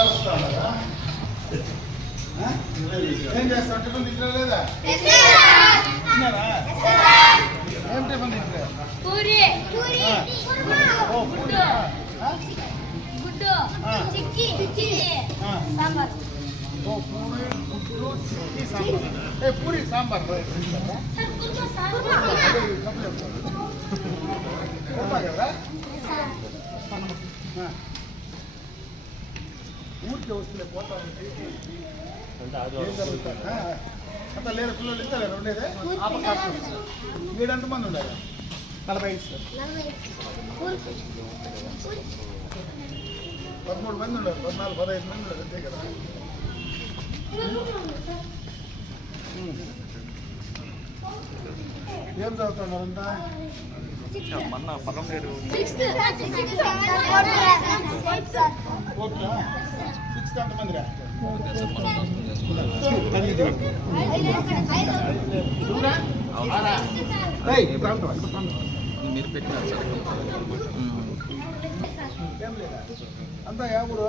మసాలా ఉన్నారా ఏం చేస్తావు? టిఫిన్ తింటున్నా లేదా తిన్నారా ఏం టిఫిన్ తింటున్నా పూరి. పూరి. ఓ పూరి. ఆ? గుడ్డు. ఆ. చిక్కి. చిక్కి. ఆ. సాంబార్. ఓ పూరి గుడ్డు చిక్కీ సాంబార్. ఏ పూరి సాంబార్. కుర్మా కదా? ఆ. ఊరికే వస్తులే పోతా. అంతా లేరు పిల్లలు ఇంత లేరు ఉండేదే? వీడు ఎంతమంది ఉండాలి నలభై ఐదు పదమూడు మంది ఉన్నారు పద్నాలుగు పదహైదు మంది ఉన్నారు అంతే కదా. ఏం చదువుతున్నారు అంతా? మొన్న పదం లేరు ఓకే సిక్స్త్. ఎంతమంది రా మీరు పెట్టినారు సార్. ఏం అంతా యా ఊరు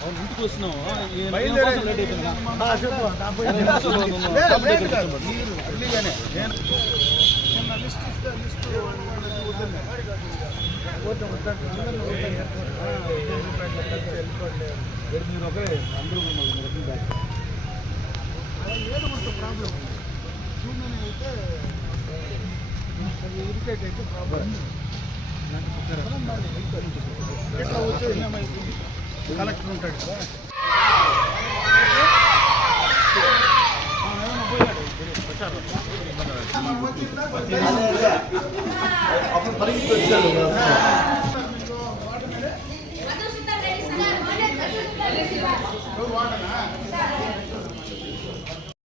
ఇంటికి. మీరు ఒకరే అందరూ లేదు కొంత ప్రాబ్లం జూనియర్ అయితే ఇరిటేట్ అయితే ప్రాబ్లం ఎట్లా వచ్చే కలెక్టర్ ఉంటాడు కదా. ఆ, ఏమైనా పోయాడు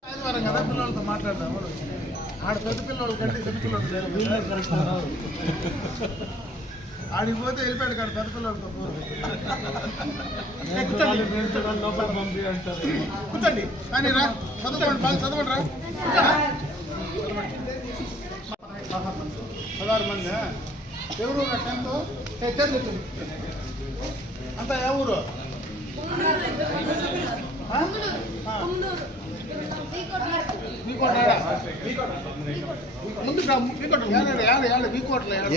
ఆదివారం కదా పిల్లలతో ఆడ పెద్ద పిల్లలు కంటే చిన్న పిల్లలు ఆడికి పోతే వెళ్ళిపోయాడు కాదు పెద్ద పిల్లలతో పోరు. ఏ, కూర్చోండి. కానీ రా చదవండి బాగా చదవండి రా. పదహారు మంది. ఎవరు టెన్త్ చదువు అంతా ఏ ఊరు?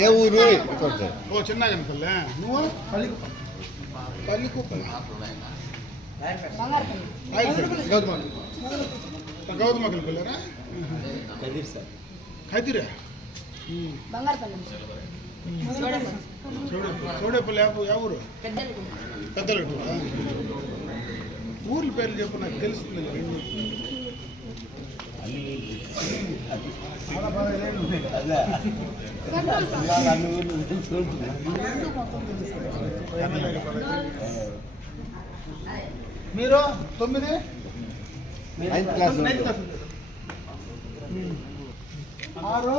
ఏ ఊరు? ఓ చిన్నగనపల్లె నువ్వు? పల్లికుప్ప. గౌతమ. గౌతమకల్ పిల్లరా? కదిర్ సార్. ఖైతిరా చౌడేపల్లి. యా ఊరు? పెద్దలు ఊర్ల పేర్లు చెప్పు నాకు తెలుస్తుంది. మీరు తొమ్మిది? Ninth class. ఆరు.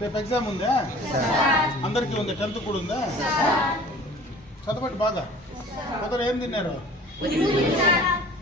రేపు ఎగ్జామ్ ఉందా? అందరికీ ఉంది? టెన్త్ కూడా ఉందా? చదవండి బాగా. మొదలు ఏం తిన్నారు?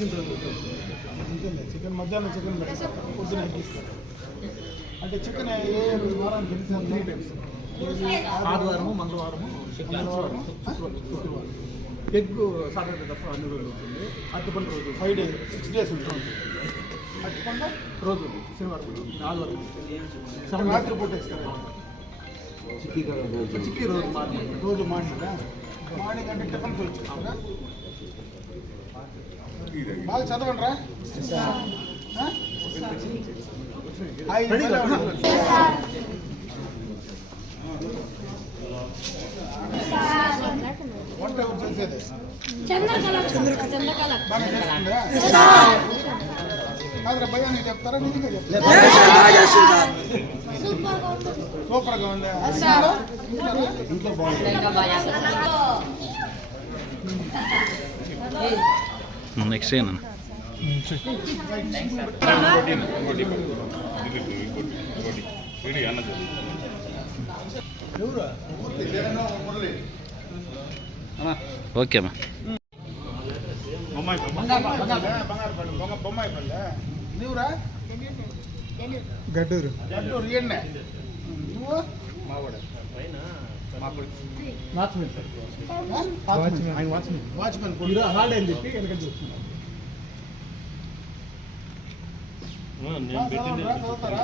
అంతేలే చికెన్ మధ్యాహ్నం చికెన్ పొద్దున ఎగ్ ఇస్తారు అంటే చికెన్ ఏ రోజు వారానికి త్రీ టైమ్స్. ఆదివారము మంగళవారము మంగళవారం శుక్రవారం ఎగ్ సాటర్డే తప్ప అన్ని రోజులు ఉంటుంది. అట్టుపండు రోజు ఫైవ్ డేస్ సిక్స్ డేస్ ఉంటుంది. అట్టుపండు రోజు శనివారం రోజు, ఆదివారం రాత్రి పూట ఇస్తారు చిక్కీ రోజు. చిక్కీ రోజు మార్నింగ్. రోజు మార్నింగ్? మార్నింగ్ అంటే టిఫిన్ వచ్చి బాగా చదవండి రా? వంట ఎవరు చేసేది? బాగా చేస్తుందా? కాదురా భయానికి చెప్తారా? నిజంగా చెప్తారా? సూపర్గా ఉందా? ఇంట్లో బాగుంది. ఇంకా బాగా చేస్తారు. నెక్స్ట్ ఏనా ఎవరు మూర్తి జగన్ మురళి ఓకే అమ్మా బంగారు బంగారు బొమ్మ బొమ్మాయి పల్లె నీవురా నువ్వు వాచ్మెన్ హాలిడే అని చెప్పి వెనకంటే వచ్చింది చదువుతారా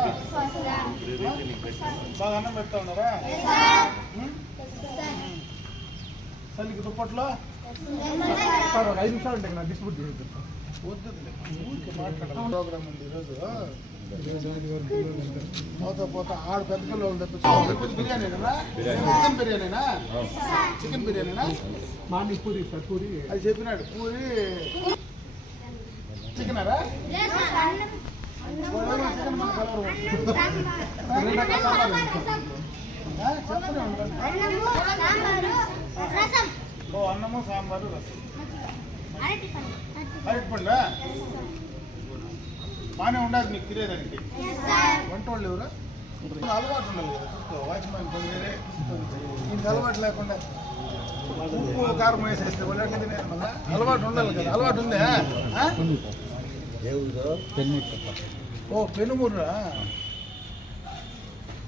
బాగా అన్నం పెడతా ఉన్నారా? చలికి దుప్పట్లో ఐదు నిమిషాలు ఉంటాయి నాకు డిస్ట్రిబ్యూట్ మాట్లాడాలి ప్రోగ్రామ్ ఉంది ఈరోజు పోతా పోతా ఆడు పెద్ద పిల్లలు తెప్పించు బిర్యానీనా చికెన్ బిర్యానీనా? చికెన్ బిర్యానీనా? మార్నింగ్ పూరి పూరి అది చెప్పినాడు. పూరి. చికెనరా? అన్నము సాంబారు రసం. అరటి పండు? బాగానే ఉండదు మీకు తినేదానికి వంట వాళ్ళు ఎవరు? అలవాటు ఉండాలి కదా వాచ్మెన్ పని వేరే ఇంత అలవాటు లేకుండా ఉప్పు కారం వేసేస్తే వాళ్ళు ఎట్లా తినేది మళ్ళా అలవాటు ఉండాలి కదా అలవాటు ఉందా? ఓ పెనుమూరురా?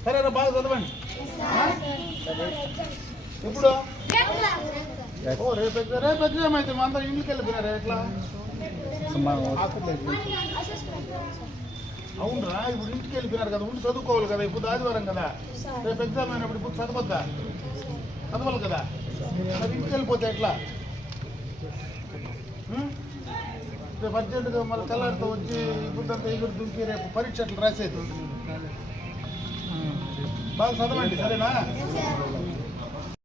సరేనా బాగా చదవండి. ఆ? ఎప్పుడు? ఓ రేపు రేపు ఎగ్జామ్ అయితే మా అందరూ ఇంటికి వెళ్ళిపోయినారా ఎట్లా? అవునరా ఇప్పుడు ఇంటికి వెళ్ళిపోయినారు కదా ఉండి చదువుకోవాలి కదా ఇప్పుడు ఆదివారం కదా. రేపు ఎగ్జామ్ అయినప్పుడు ఇప్పుడు చదవద్దా? చదవాలి కదా. మరి ఇంటికి వెళ్ళిపోతే ఎట్లా? రేపు అర్జెంటుగా మళ్ళీ తెల్లారితో వచ్చి ఇప్పుడు అంతా ఎగురు దుంకి రేపు పరీక్ష అట్లా రాసేది బాగా చదవండి సరేనా?